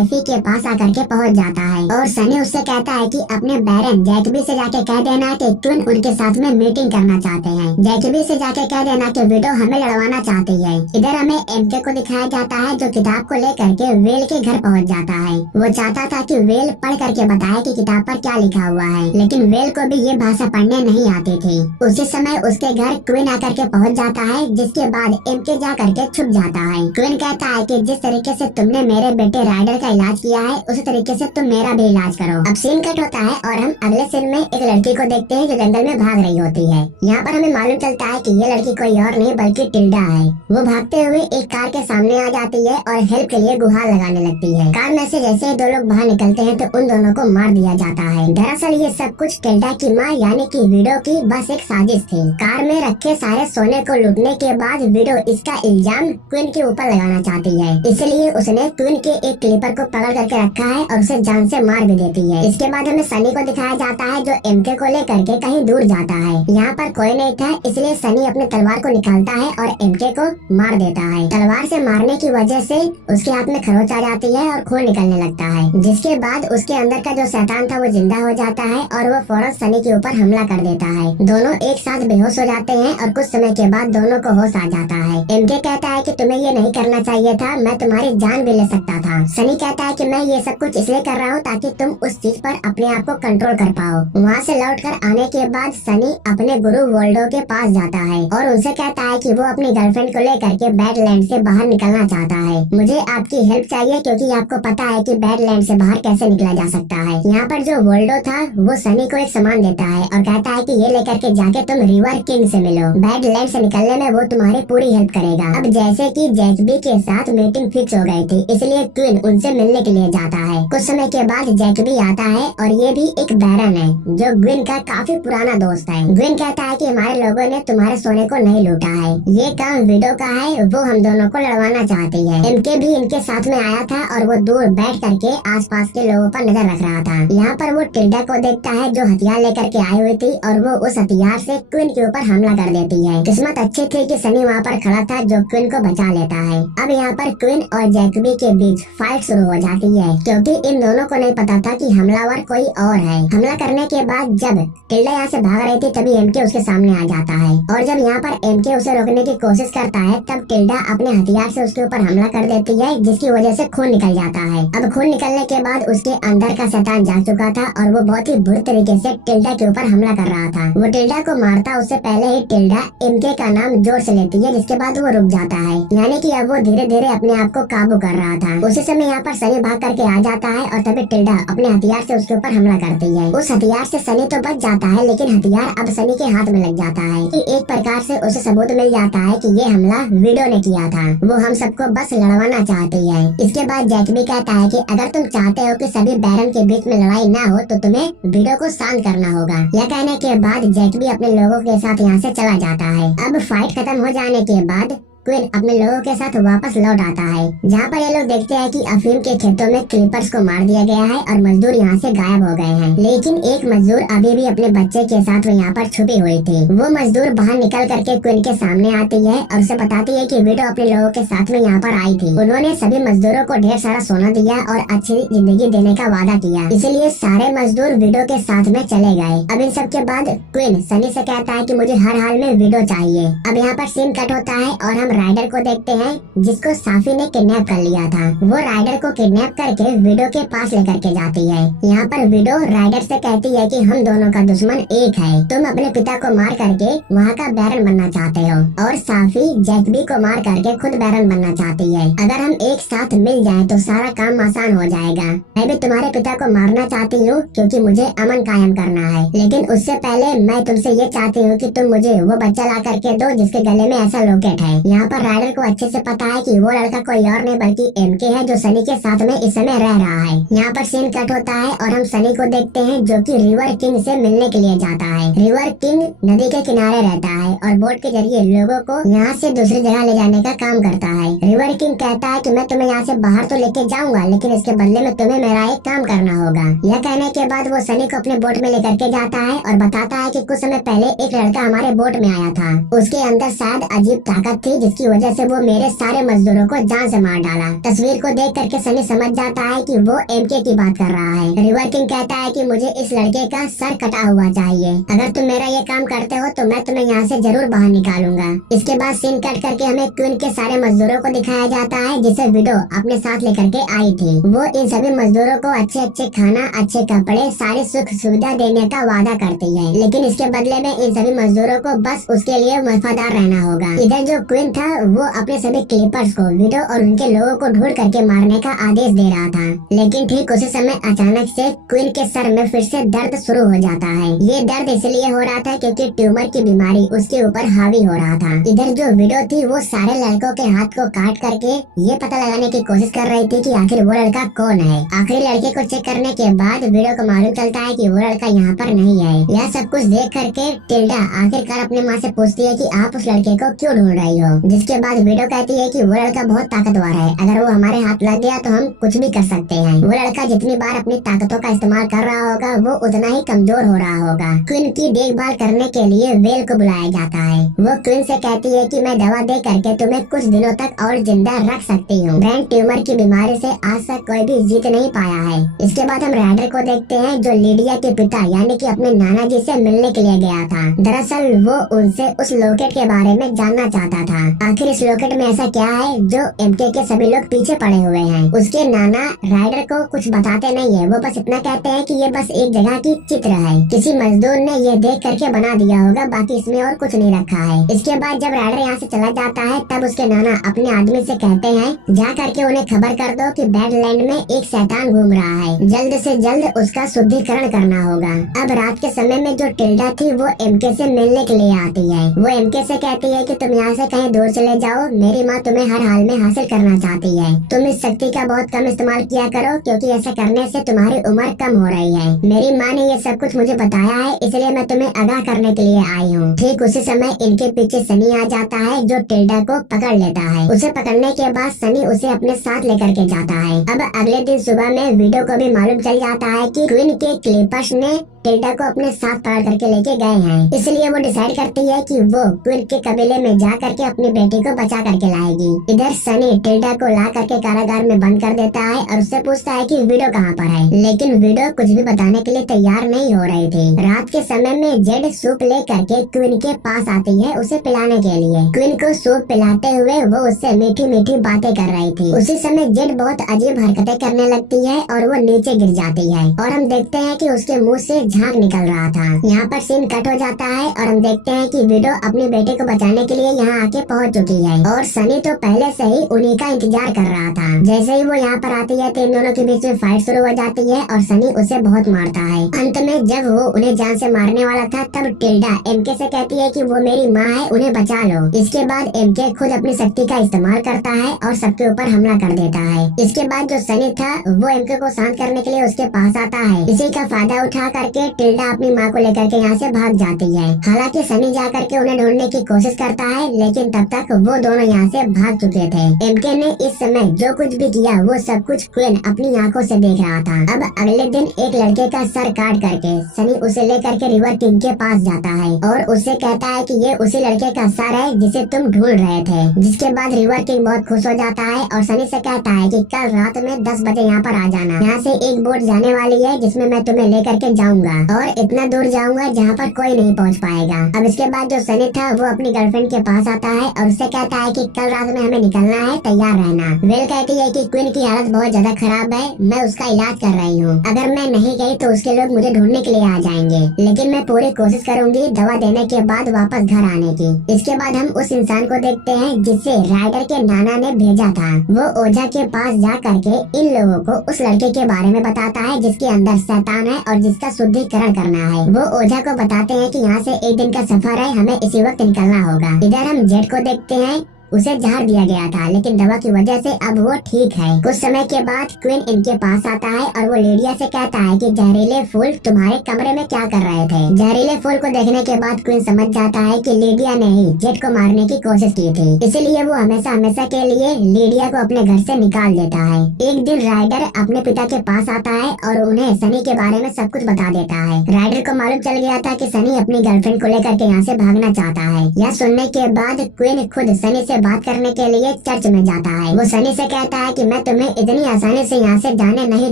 Wifey के पास आकर के पहुंच जाता है और सनी उससे कहता है कि अपने बैरन जैकबी से जाके कह देना कि क्विन उनके साथ में मीटिंग करना चाहते हैं। जैकबी से जाके कह देना कि विडो हमें लड़वाना चाहती है। इधर हमें एमके को दिखाया जाता है जो किताब को लेकर के वेल के घर पहुंच जाता है। वो चाहता था कि वेल पढ़ करके बताए कि किताब पर क्या लिखा हुआ है, लेकिन वेल को भी ये भाषा पढ़ने नहीं आती थी। उसी समय उसके घर क्विन आकर के पहुंच जाता है, जिसके बाद एमके जा करके छुप जाता है। क्विन कहता है कि जिस तरीके से तुमने मेरे बेटे राइडर का इलाज किया है उसी तरीके से तुम मेरा भी इलाज करो। अब सीन कट होता है और हम अगले सीन में एक लड़की को देखते हैं जो जंगल में भाग रही होती है। यहाँ पर हमें मालूम चलता है कि ये लड़की कोई और नहीं बल्कि टिल्डा है। वो भागते हुए एक कार के सामने आ जाती है और हेल्प के लिए गुहार लगाने लगती है। कार में से जैसे ही दो लोग बाहर निकलते हैं तो उन दोनों को मार दिया जाता है। दरअसल ये सब कुछ टिल्डा की माँ यानी कि विडो की बस एक साजिश थी। कार में रखे सारे सोने को लूटने के बाद विडो इसका इल्जाम क्विन के ऊपर लगाना चाहती है, इसलिए उसने क्विन के एक क्लिपर को पकड़ करके रखा है और उसे जान से मार भी देती है। इसके बाद हमें सनी को दिखाया जाता है जो एमके को लेकर के कहीं दूर जाता है। यहाँ पर कोई नहीं था, इसलिए सनी अपने तलवार को निकालता है और एमके को मार देता है। तलवार से मारने की वजह से उसके हाथ में खरोच आ जाती है और खून निकलने लगता है, जिसके बाद उसके अंदर का जो शैतान था वो जिंदा हो जाता है और वो फौरन सनी के ऊपर हमला कर देता है। दोनों एक साथ बेहोश हो जाते हैं और कुछ समय के बाद दोनों को होश आ जाता है। एमके कहता है कि तुम्हें ये नहीं करना चाहिए था, मैं तुम्हारी जान भी ले सकता था। सनी कहता है कि मैं ये सब कुछ इसलिए कर रहा हूँ ताकि तुम उस चीज पर अपने आप को कंट्रोल कर पाओ। वहाँ से लौटकर आने के बाद सनी अपने गुरु वोल्डो के पास जाता है और उनसे कहता है कि वो अपनी गर्लफ्रेंड को लेकर के बैडलैंड से बाहर निकलना चाहता है। मुझे आपकी हेल्प चाहिए क्योंकि आपको पता है कि बैडलैंड से बाहर कैसे निकला जा सकता है। यहाँ पर जो वोल्डो था वो सनी को एक सामान देता है और कहता है कि ये लेकर के जाके तुम रिवर किंग से मिलो, बैडलैंड से निकलने में वो तुम्हारी पूरी हेल्प करेगा। अब जैसे कि जैकबी के साथ मीटिंग फिक्स हो गई थी, इसलिए क्विन उनसे मिलने के लिए जाता है। कुछ समय के बाद जैकबी आता है और ये भी एक बैरन है जो ग्विन का काफी पुराना दोस्त है। ग्विन कहता है कि हमारे लोगों ने तुम्हारे सोने को नहीं लूटा है, ये काम विडो का है, वो हम दोनों को लड़वाना चाहती है। एमके भी इनके साथ में आया था और वो दूर बैठ करके आसपास के लोगों पर नजर रख रहा था। यहाँ पर वो टिल्डा को देखता है जो हथियार लेकर के आई हुई थी और वो उस हथियार से क्विन के ऊपर हमला कर देती है। किस्मत अच्छी थी कि सनी वहाँ पर खड़ा था जो क्विन को बचा लेता है। अब यहाँ पर क्विन और जैकबी के बीच फाइट शुरू हो जाती है क्योंकि इन दोनों को नहीं पता था कि हमलावर कोई और है। हमला करने के बाद जब टिल्डा यहाँ से भाग रही थी तभी एमके उसके सामने आ जाता है और जब यहाँ पर एमके उसे रोकने की कोशिश करता है तब टिल्डा अपने हथियार से उसके ऊपर हमला कर देती है, जिसकी वजह से खून निकल जाता है। अब खून निकलने के बाद उसके अंदर का शैतान जाग चुका था और वो बहुत ही बुरी तरीके से टिल्डा के ऊपर हमला कर रहा था। वो टिल्डा को मारता उससे पहले ही टिल्डा एमके का नाम जोर से लेती है, जिसके बाद वो रुक जाता है, यानी कि अब वो धीरे धीरे अपने आप को काबू कर रहा था। उसी समय यहाँ पर सनी भाग करके आ जाता है और तभी टिल्डा अपने हथियार से उसके ऊपर हमला करती है। उस हथियार से सनी तो बच जाता है, लेकिन हथियार अब सनी के हाथ में लग जाता है कि एक प्रकार से उसे सबूत मिल जाता है कि ये हमला विडो ने किया था, वो हम सबको बस लड़वाना चाहती है। इसके बाद जैकबी कहता है कि अगर तुम चाहते हो कि सभी बैरन के बीच में लड़ाई ना हो तो तुम्हें विडो को शांत करना होगा। यह कहने के बाद जैकबी अपने लोगों के साथ यहाँ से चला जाता है। अब फाइट खत्म हो जाने के बाद क्विन अपने लोगों के साथ वापस लौट आता है, जहाँ पर ये लोग देखते हैं कि अफीम के खेतों में क्रीपर्स को मार दिया गया है और मजदूर यहाँ से गायब हो गए हैं। लेकिन एक मजदूर अभी भी अपने बच्चे के साथ यहाँ पर छुपी हुई थी। वो मजदूर बाहर निकल करके क्विन के सामने आती है और उसे बताती है कि विडो अपने लोगों के साथ में यहाँ पर आई थी। उन्होंने सभी मजदूरों को ढेर सारा सोना दिया और अच्छी जिंदगी देने का वादा किया, इसलिए सारे मजदूर विडो के साथ में चले गए। अब इन सब के बाद क्विन सनी से कहता है कि मुझे हर हाल में विडो चाहिए। अब यहाँ पर सीन कट होता है और हम राइडर को देखते हैं जिसको साफी ने किडनैप कर लिया था। वो राइडर को किडनैप करके विडो के पास लेकर के जाती है। यहाँ पर विडो राइडर से कहती है कि हम दोनों का दुश्मन एक है, तुम अपने पिता को मार करके वहाँ का बैरन बनना चाहते हो और साफी जैकबी को मार करके खुद बैरन बनना चाहती है। अगर हम एक साथ मिल जाएं तो सारा काम आसान हो जाएगा। मैं भी तुम्हारे पिता को मारना चाहती हूँ क्योंकि मुझे अमन कायम करना है, लेकिन उससे पहले मैं तुमसे ये चाहती हूँ कि तुम मुझे वो बच्चा ला करके दो जिसके गले में ऐसा लॉकेट है। यहाँ पर राइडर को अच्छे से पता है कि वो लड़का कोई और नहीं बल्कि एमके है जो सनी के साथ में इस समय रह रहा है। यहाँ पर सीन कट होता है और हम सनी को देखते हैं जो कि रिवर किंग से मिलने के लिए जाता है। रिवर किंग नदी के किनारे रहता है और बोट के जरिए लोगों को यहाँ से दूसरी जगह ले जाने का काम करता है। रिवर किंग कहता है कि मैं तुम्हें यहाँ से बाहर तो लेके जाऊंगा, लेकिन इसके बदले में तुम्हें मेरा एक काम करना होगा। यह कहने के बाद वो सनी को अपने बोट में लेकर के जाता है और बताता है कि कुछ समय पहले एक लड़का हमारे बोट में आया था, उसके अंदर शायद अजीब ताकत थी जिसकी वजह से वो मेरे सारे मजदूरों को जान से मार डाला। तस्वीर को देख करके सनी समझ जाता है कि वो एमके की बात कर रहा है। रिवर किंग कहता है कि मुझे इस लड़के का सर कटा हुआ चाहिए। अगर तुम मेरा ये काम करते हो तो मैं तुम्हें यहाँ से जरूर बाहर निकालूंगा। इसके बाद सीन कट करके हमें क्वीन के सारे मजदूरों को दिखाया जाता है जिसे विडो अपने साथ लेकर के आई थी। वो इन सभी मजदूरों को अच्छे अच्छे खाना, अच्छे कपड़े, सारी सुख सुविधा देने का वादा करती है, लेकिन इसके बदले में इन सभी मजदूरों को बस उसके लिए वफादार रहना होगा। इधर जो क्वीन था वो अपने सभी क्लीपर्स को विडो और उनके लोगों को ढूंढ करके मारने का आदेश दे रहा था, लेकिन ठीक उसी समय अचानक से क्वीन के सर में फिर से दर्द शुरू हो जाता है। ये दर्द इसलिए हो रहा था क्योंकि ट्यूमर की बीमारी उसके ऊपर हावी हो रहा था। इधर जो विडो थी वो सारे लड़कों के हाथ को काट करके ये पता लगाने की कोशिश कर रही थी कि आखिर वो लड़का कौन है। आखिरी लड़के को चेक करने के बाद विडो को मालूम चलता है कि वो लड़का यहाँ पर नहीं है। यह सब कुछ देख करके टिल्डा आखिरकार अपने माँ से पूछती है कि आप उस लड़के को क्यों ढूंढ रही हो, जिसके बाद विडो कहती है कि वो लड़का बहुत ताकतवर है, अगर वो हमारे हाथ लग गया तो हम कुछ भी कर सकते हैं। वो लड़का जितनी बार अपनी ताकतों का इस्तेमाल कर रहा होगा वो उतना ही कमजोर हो रहा होगा। क्वीन की देखभाल करने के लिए वेल को बुलाया जाता है। वो क्वीन से कहती है कि मैं दवा दे करके तुम्हें कुछ दिनों तक और जिंदा रख सकती हूँ। ब्रेन ट्यूमर की बीमारी से आज तक कोई भी जीत नहीं पाया है। इसके बाद हम राइडर को देखते हैं जो लीडिया के पिता यानी कि अपने नाना जी से मिलने के लिए गया था। दरअसल वो उनसे उस लॉकेट के बारे में जानना चाहता था। आखिर इस लॉकेट में ऐसा क्या है जो एमके के सभी लोग पीछे पड़े हुए हैं। उसके नाना राइडर को कुछ बताते नहीं है, वो बस इतना कहते हैं कि ये बस एक जगह की चित्र है, किसी मजदूर ने ये देख करके बना दिया होगा, बाकी इसमें और कुछ नहीं रखा है। इसके बाद जब राइडर यहाँ से चला जाता है तब उसके नाना अपने आदमी से कहते हैं जा करके उन्हें खबर कर दो कि बैडलैंड में एक शैतान घूम रहा है, जल्द से जल्द उसका शुद्धिकरण करना होगा। अब रात के समय में जो टिल्डा थी वो एमके से मिलने के लिए आती है। वो एमके से कहती है कि तुम यहाँ से कहीं दूर चले जाओ, मेरी माँ तुम्हें हर हाल में हासिल करना चाहती है। तुम इस शक्ति का बहुत कम इस्तेमाल किया करो क्योंकि ऐसा करने से तुम्हारी उम्र कम हो रही है। मेरी माँ ने ये सब कुछ मुझे बताया है, इसलिए मैं तुम्हें आगाह करने के लिए आई हूँ। ठीक उसी समय इनके पीछे सनी आ जाता है जो टिल्डा को पकड़ लेता है। उसे पकड़ने के बाद सनी उसे अपने साथ लेकर के जाता है। अब अगले दिन सुबह में विडो को भी मालूम चल जाता है कि क्वीन के क्लीपर्स ने टिल्डा को अपने साथ पकड़ करके लेके गए हैं, इसलिए वो डिसाइड करती है कि वो क्वीन के कबीले में जा करके अपनी बेटी को बचा करके लाएगी। इधर सनी टिल्डा को ला करके कारागार में बंद कर देता है और उससे पूछता है कि विडो कहाँ पर है, लेकिन विडो कुछ भी बताने के लिए तैयार नहीं हो रही थी। रात के समय में जेड सूप ले करके क्वीन के पास आती है उसे पिलाने के लिए। क्वीन को सूप पिलाते हुए वो उससे मीठी मीठी बातें कर रही थी। उसी समय जेड बहुत अजीब हरकतें करने लगती है और वो नीचे गिर जाती है और हम देखते हैं कि उसके मुंह से झाग निकल रहा था। यहाँ पर सीन कट हो जाता है और हम देखते हैं कि विडो अपनी बेटे को बचाने के लिए यहाँ आके पहुँच चुकी है और सनी तो पहले से ही उन्हीं का इंतजार कर रहा था। जैसे ही वो यहाँ पर आती है तो इन दोनों के बीच में फाइट शुरू हो जाती है और सनी उसे बहुत मारता है। अंत में जब वो उन्हें जान से मारने वाला था तब टिल्डा एमके से कहती है कि वो मेरी माँ है, उन्हें बचा लो। इसके बाद एमके खुद अपनी शक्ति का इस्तेमाल करता है और सबके ऊपर हमला कर देता है। इसके बाद जो सनी था वो एमके को शांत करने के लिए उसके पास आता है। इसी का फायदा उठा करके टिल्डा अपनी माँ को लेकर के यहाँ से भाग जाती है। हालांकि सनी जा करके उन्हें ढूंढने की कोशिश करता है, लेकिन तब तक वो दोनों यहाँ से भाग चुके थे। एमके ने इस समय जो कुछ भी किया वो सब कुछ क्वीन अपनी आंखों से देख रहा था। अब अगले दिन एक लड़के का सर काट करके सनी उसे लेकर के रिवर किंग के पास जाता है और उससे कहता है कि ये उसी लड़के का सर है जिसे तुम ढूंढ रहे थे। जिसके बाद रिवर किंग बहुत खुश हो जाता है और सनी से कहता है कि कल रात में 10 बजे यहाँ पर आ जाना। यहाँ से एक बोट जाने वाली है जिसमें मैं तुम्हें लेकर के जाऊंगा और इतना दूर जाऊंगा जहाँ पर कोई नहीं पहुँच पाएगा। अब इसके बाद जो सनी था वो अपनी गर्लफ्रेंड के पास आता है और उससे कहता है कि कल रात में हमें निकलना है, तैयार रहना। वेल कहती है कि क्वीन की हालत बहुत ज्यादा खराब है, मैं उसका इलाज कर रही हूँ, अगर मैं नहीं गई तो उसके लोग मुझे ढूंढने के लिए आ जाएंगे, लेकिन मैं पूरी कोशिश करूंगी दवा देने के बाद वापस घर आने की। इसके बाद हम उस इंसान को देखते हैं जिसे राइडर के नाना ने भेजा था। वो ओझा के पास जा करके इन लोगों को उस लड़के के बारे में बताता है जिसके अंदर शैतान है और जिसका शुद्धिकरण करना है। वो ओझा को बताते हैं कि यहाँ से एक दिन का सफर है, हमें इसी वक्त निकलना होगा। इधर हम जेड को देखते हैं, उसे झाड़ दिया गया था लेकिन दवा की वजह से अब वो ठीक है। कुछ समय के बाद क्वीन इनके पास आता है और वो लीडिया से कहता है कि जहरीले फूल तुम्हारे कमरे में क्या कर रहे थे। जहरीले फूल को देखने के बाद क्वीन समझ जाता है कि लीडिया ने ही जेड को मारने की कोशिश की थी, इसीलिए वो हमेशा हमेशा के लिए लीडिया को अपने घर से निकाल देता है। एक दिन राइडर अपने पिता के पास आता है और उन्हें सनी के बारे में सब कुछ बता देता है। राइडर को मालूम चल गया था कि सनी अपनी गर्लफ्रेंड को लेकर के यहाँ से भागना चाहता है। यह सुनने के बाद क्वीन खुद सनी से बात करने के लिए चर्च में जाता है। वो सनी से कहता है कि मैं तुम्हें इतनी आसानी से यहाँ से जाने नहीं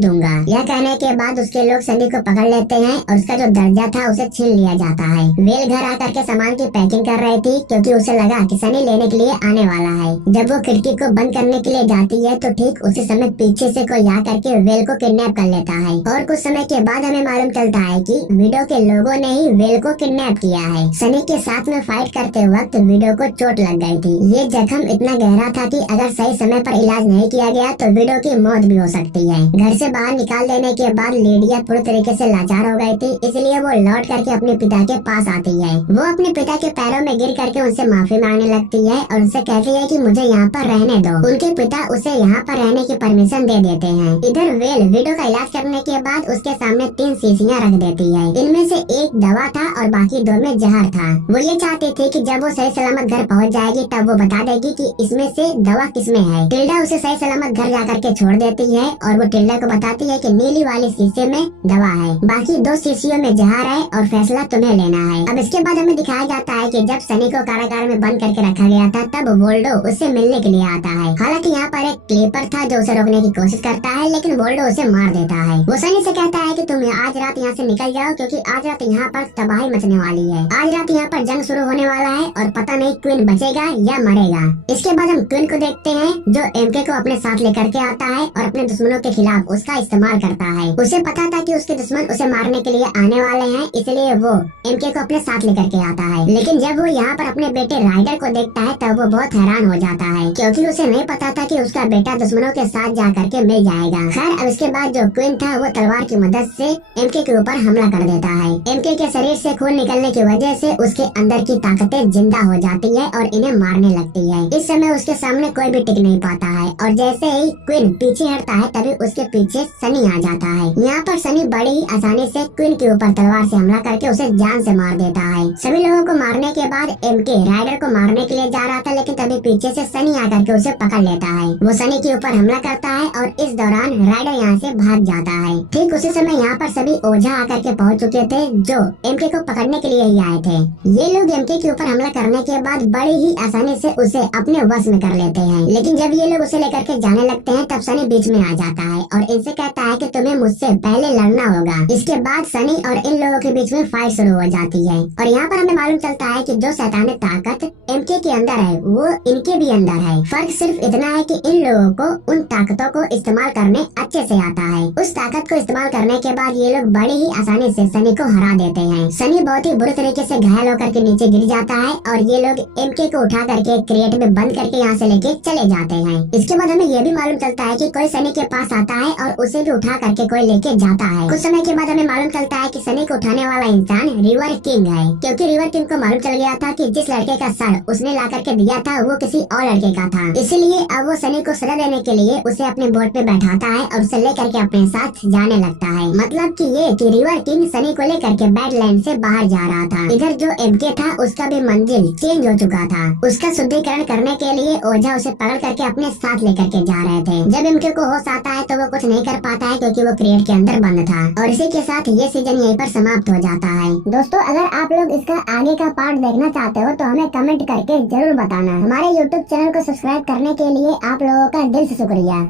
दूंगा। यह कहने के बाद उसके लोग सनी को पकड़ लेते हैं और उसका जो दर्जा था उसे छीन लिया जाता है। वेल घर आकर के सामान की पैकिंग कर रही थी क्योंकि उसे लगा कि सनी लेने के लिए आने वाला है। जब वो खिड़की को बंद करने के लिए जाती है तो ठीक उसी समय पीछे से कोई आ करके वेल को किडनैप कर लेता है और कुछ समय के बाद हमें मालूम चलता है कि विडो के लोगों ने ही वेल को किडनैप किया है। सनी के साथ में फाइट करते वक्त विडो को चोट लग गई थी। ये जख्म इतना गहरा था कि अगर सही समय पर इलाज नहीं किया गया तो विडो की मौत भी हो सकती है। घर से बाहर निकाल देने के बाद लिडिया पूरी तरीके से लाचार हो गई थी, इसलिए वो लौट करके अपने पिता के पास आती है। वो अपने पिता के पैरों में गिर करके उनसे माफी मांगने लगती है और उनसे कहती है कि मुझे यहाँ पर रहने दो। उनके पिता उसे यहाँ पर रहने की परमिशन दे देते हैं। इधर वेल विडो का इलाज करने के बाद उसके सामने 3 शीशियाँ रख देती है। इनमें से एक दवा था और बाकी 2 में जहर था। वो ये चाहती थी कि जब वो सही सलामत घर पहुँच जाएगी तब वो बता देगी कि इसमें से दवा किसमें है। टिल्डा उसे सही सलामत घर जाकर के छोड़ देती है और वो टिल्डा को बताती है कि नीली वाली शीशे में दवा है, बाकी 2 शीशियों में जहर है और फैसला तुम्हें लेना है। अब इसके बाद हमें दिखाया जाता है कि जब सनी को कारागार में बंद करके रखा गया था तब वोल्डो उससे मिलने के लिए आता है। हालांकि यहाँ पर एक क्लीपर था जो उसे रोकने की कोशिश करता है, लेकिन वोल्डो उसे मार देता है। वो सनी से कहता है कि तुम आज रात यहाँ से निकल जाओ क्योंकि आज रात यहाँ पर तबाही मचने वाली है। आज रात यहाँ पर जंग शुरू होने वाला है और पता नहीं क्वीन बचेगा या मरेगा। इसके बाद हम क्वीन को देखते हैं जो एमके को अपने साथ लेकर के आता है और अपने दुश्मनों के खिलाफ उसका इस्तेमाल करता है। उसे पता था कि उसके दुश्मन उसे मारने के लिए आने वाले हैं, इसलिए वो एमके को अपने साथ लेकर के आता है। लेकिन जब वो यहाँ पर अपने बेटे राइडर को देखता है तब वो बहुत हैरान हो जाता है क्योंकि उसे नहीं पता था कि उसका बेटा दुश्मनों के साथ जा करके मिल जाएगा। खैर अब इसके बाद जो क्वीन था वो तलवार की मदद से एमके के ऊपर हमला कर देता है। एमके के शरीर से खून निकलने की वजह से उसके अंदर की ताकतें जिंदा हो जाती है और इन्हें मारने लगती है। इस समय उसके सामने कोई भी टिक नहीं पाता है और जैसे ही क्वीन पीछे हटता है तभी उसके पीछे सनी आ जाता है। यहाँ पर सनी बड़ी ही आसानी से क्वीन के ऊपर तलवार से हमला करके उसे जान से मार देता है। सभी लोगों को मारने के बाद एमके राइडर को मारने के लिए जा रहा था, लेकिन तभी पीछे से सनी आकर के उसे पकड़ लेता है। वो सनी के ऊपर हमला करता है और इस दौरान राइडर यहाँ से भाग जाता है। ठीक उसी समय यहाँ पर सभी ओझा आकर के पहुँच चुके थे जो एमके को पकड़ने के लिए ही आए थे। ये लोग एमके के ऊपर हमला करने के बाद बड़ी ही आसानी से उसे अपने वश में कर लेते हैं। लेकिन जब ये लोग उसे लेकर के जाने लगते हैं तब सनी बीच में आ जाता है और इनसे कहता है कि तुम्हें मुझसे पहले लड़ना होगा। इसके बाद सनी और इन लोगों के बीच में फाइट शुरू हो जाती है और यहाँ पर हमें मालूम चलता है कि जो शैतानी ताकत एमके के अंदर है वो इनके भी अंदर है। फर्क सिर्फ इतना है कि इन लोगों को उन ताकतों को इस्तेमाल करने अच्छे से आता है। उस ताकत को इस्तेमाल करने के बाद ये लोग बड़ी ही आसानी से सनी को हरा देते हैं। सनी बहुत ही बुरी तरीके से घायल होकर के नीचे गिर जाता है और ये लोग एमके को उठा करके क्रेट में बंद करके यहाँ से लेके चले जाते हैं। इसके बाद हमें ये भी मालूम चलता है कि कोई सनी के पास आता है और उसे भी उठा करके कोई लेके जाता है। कुछ समय के बाद हमें मालूम चलता है कि सनी को उठाने वाला इंसान रिवर किंग है, क्योंकि रिवर किंग को मालूम चल गया था कि जिस लड़के का सर उसने ला करके दिया था वो किसी और लड़के का था। इसलिए अब वो सनी को सजा देने के लिए उसे अपने बोट पे बैठाता है और उसे लेकर के अपने साथ जाने लगता है। मतलब कि ये कि रिवर किंग सनी को लेकर के बैडलैंड से बाहर जा रहा था। इधर जो एमके था उसका भी मंजिल चेंज हो चुका था। उसका शुद्धिकरण करने के लिए ओझा उसे पकड़ करके अपने साथ लेकर के जा रहे थे। जब एमके को होश आता है तो वो कुछ नहीं कर पाता है क्योंकि वो क्रेट के अंदर बंद था। और इसी के साथ ये सीजन यहीं पर समाप्त हो जाता है। दोस्तों अगर आप लोग इसका आगे का पार्ट देखना चाहते हो तो हमें कमेंट करके जरूर बताना। हमारे YouTube चैनल को सब्सक्राइब करने के लिए आप लोगों का दिल से शुक्रिया।